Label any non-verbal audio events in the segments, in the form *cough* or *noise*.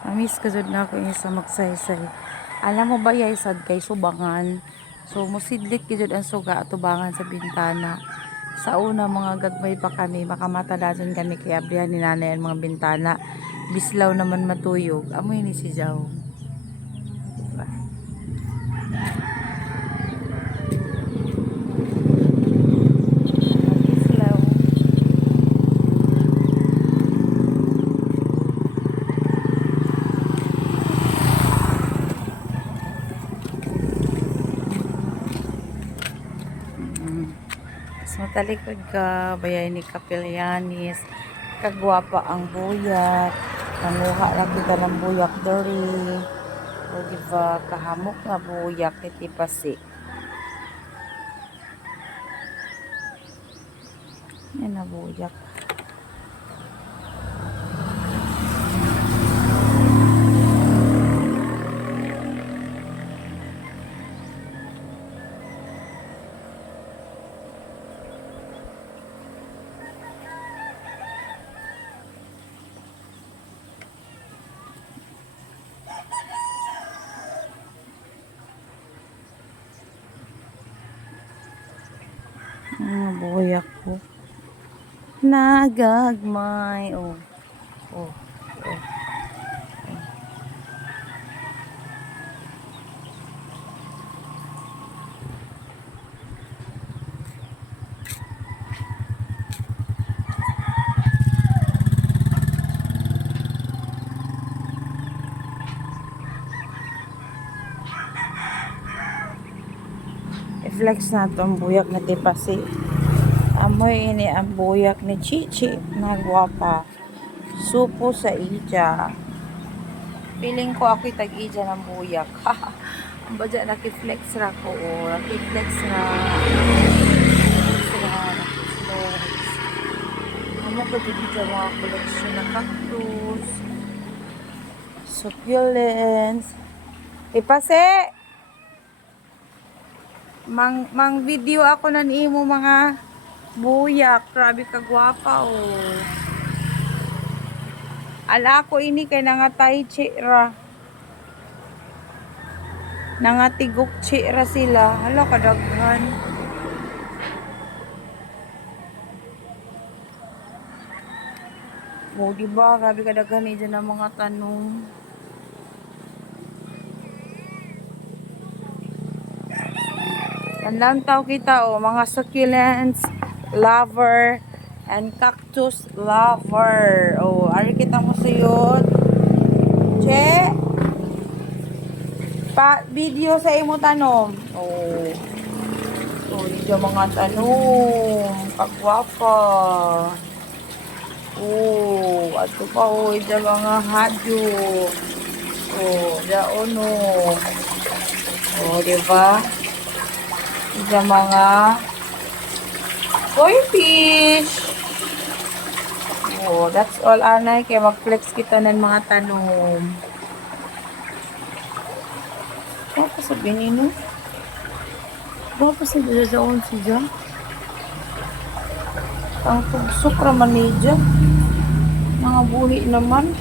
Amis kasud na ako sa magsaysay. Alam mo ba yay sad kay subangan. So musidlik gid ang suga at tubangan sa bintana. Sa una mga gagmay pa kami, makamatalasan kami kay abrihan ni nanay ang mga bintana. Bislaw naman matuyog. Amoy ni si Jaw. Diba? Bislaw. So, talikod ka, bayay ni Kapilyanis, kagwapa ang buyak, nanguha lang kita ng buyak dori, o diba, kahamok nga buyak ni Tipasi. Yan na buyak. Ang buyak ko. Nagagmay. Oh. Oh. I-flex na itong buyak na tipasi. Amoy ini ang buyak ni Chichi na gwapa. Supo sa ija. Feeling ko ako'y tag-ija ng buyak. *laughs* Ang badya nakiflex ra ko. O, nakiflex na. Nakiflex ra. Nakiflex. Ano ko dito mga koleksyon na cactus. Succulents. Ipase! Mang, mang video ako nan imo mga buyak. Grabe ka gwapa oh. Ala ko ini kay nangatay ra. Nangatigok ra sila. Hala kadaghan. Mo di ba grabe kadaghan ni dyan ang mga tanong. Ang tao kita oh, mga succulents lover and cactus lover. Oh, ari kita mo suyod. Che. Pa video sa imo tanom. Oh. Oh, dito mga tanong. Kagwapa. Oh, ato pa oh, dito mga hadyo. Oh, daon oh. Oh, di ba? Sa mga koi fish. Oh, that's all anay kay mag-flex kita ng mga tanom. Ano pa sabihin nino? Ano pa sa daon si John? Ang tugsok raman ni. Mga buhi naman.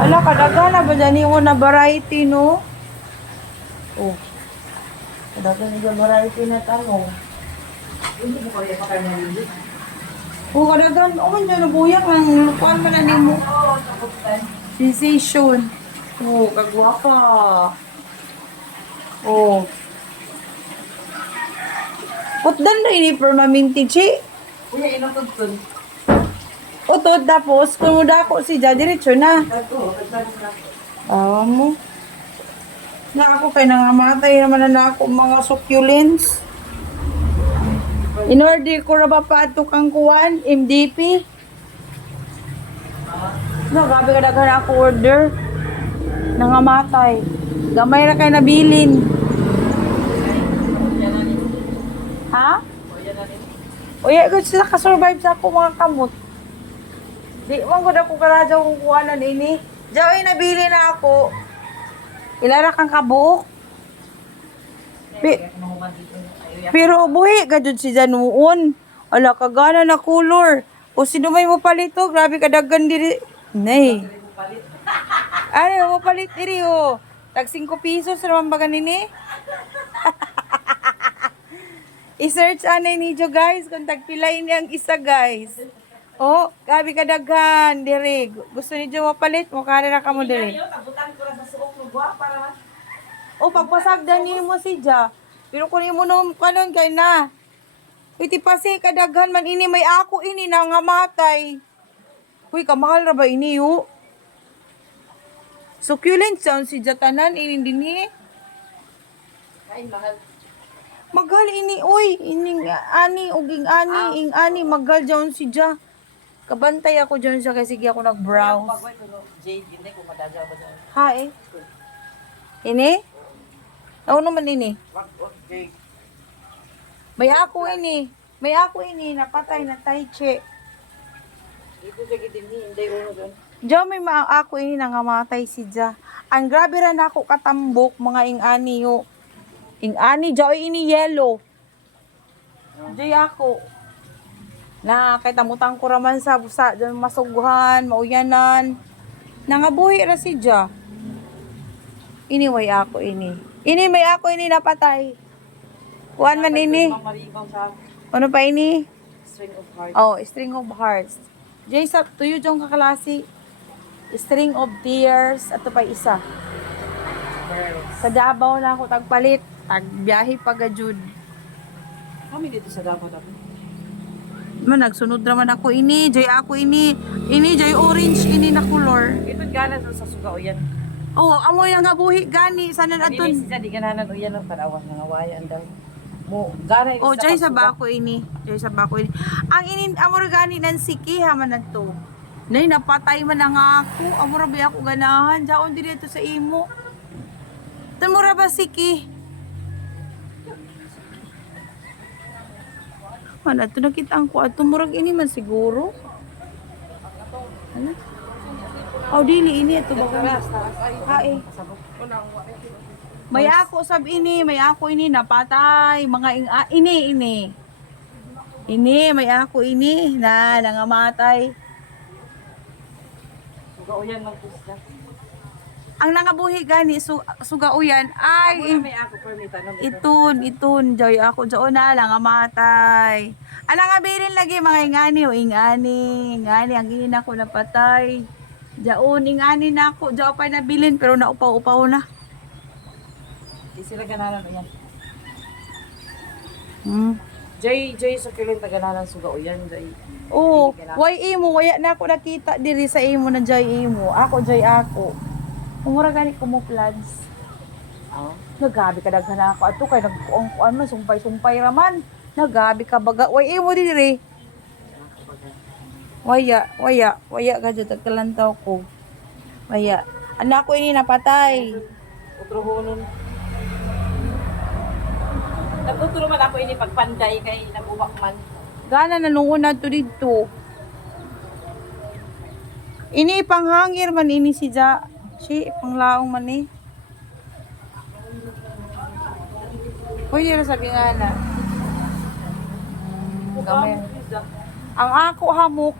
Ala, kadaga na ba dyan na variety, no? Oh. Kadaga na variety na tanong. Hindi mo kaya nila. Oo, kadagan. Oo, man dyan, buyak ng lukuan man na nimo. Oo, tayo. Sensation. Oo, kagwapa. Oo. Putdan na ini permaminti, chi. Kuya, inatugtun. Utod tapos, kung mo dako si Ja, diretso na. Ako, kagsabi na. Awa mo. Na ako kay nangamatay naman na ako mga succulents. In-order ko na ba pa ito kang kuwan, MDP? No, grabe ka daghan ako order. Nangamatay. Gamay na kayo nabilin. Ha? O, yan na nito. Uy, good sila ka-survive sa ako mga kamot. Di man ko na ko karadyo kung kuha na ini. Diyan nabili na ako. Ilara kang kabuok. Pi-. Pero buhi ka dyan si Januon. Ala, kagana na color. O sino may mo palito? Grabe ka daggan diri. Nay. Ano, mo palit diri oh. Tag 5 pesos naman ba ganini? *laughs* I-search anay niyo guys kung tagpilay ni ang isa guys. Oh, gabi kadaghan diri. Gusto niyo mapalit mo kani ra ka mo diri. Buha para man. O pagpasagdan ni mo si Ja. Pero kung imo no kanon kay na. Iti pasi kadaghan man ini may ako ini na nga matay. Uy, kamahal ra ba ini yo? Succulent sound si Jatanan ini dinhi. Kain mahal. Maghal ini uy, ining ani uging ani, ing ani maghal jaon si Ja. Kabantay ako diyon siya kay sige ako nag-browse. Dyan. Ha eh. Ini? Ano naman ini? May ako ini. May ako ini napatay na taiche. Ito siya gitin ni, hindi uno doon. Diyo may maang ako ini nangamatay si Ja. Ang grabe ra na ako katambok mga ing-ani yo. Ing-ani diyo ini yellow. Diyo ako. Na kay tamutang ko raman sa busa masuguhan, mauyanan. Nangabuhi ra si Ja. Ini way ako ini. Ini may ako ini napatay. Kuan man ini. Ano pa ini? string of heart. Oh, string of hearts. Jay, sa tuyo jong kakalasi. String of tears. Ato pa isa. Sa Davao na ako tagpalit. Tagbiyahe pagajud. Kami dito sa Davao natin. Man, nagsunod naman ako ini. Jay, ako ini. Ini, Jay, orange ini na color. Ito gana doon sa suga o yan. Oh, amoy nga buhi gani. Sana Hindi naton. siya di gananan o yan ang parawan ng awayan daw. Mo, gana Oh, Jay, sa bako ini. Jay, sa bako ini. Ang inin, amor gani ng siki ha man na to. Nay, napatay man na nga ako. Amor ba ako ganahan. Jaon din dito sa imo. Tamura ba siki? Ano, ito nakita ang ko. Ato murag ini man siguro. Ano? Oh, dili ini. Ito ba? Taras, taras. Ay, Hae. sabog. Unang May ako sab ini, may ako ini napatay, mga ing ah, ini ini. Ini may ako ini na nangamatay. Suga o yan ng pusda. Ang nangabuhi gani su, sugauyan Ay, ay ako itun itun joy ako joon na lang amatay. Ala nga bilin lagi mga ingani o ingani, ingani ang ini nako napatay. Jaon ingani nako, jaon pa na bilin pero naupaw-upaw na. Di sila gananan o yan. Hmm. Jay, Jay, sa kilin tagananan suga o yan, Jay. Oo, why imo waya na ako nakita diri sa imo na joy imo. Ako joy ako. Umura gani ko mo plans. Oh. Nagabi ka daghan ako ato kay nagkuong kuan man sumpay-sumpay raman. Nagabi ka baga why imo diri. Waya, waya, waya ka jud tagkalantaw ko. Waya. Anak ko ini napatay. Otro hunon. Nagtuturo man ako ini pagpanday kay nabuwak man. Gana na nung una to dito. Ini panghangir man ini si Ja. Si panglaong man ni. Pwede na sabi nga na. Gamay. Ang ako hamok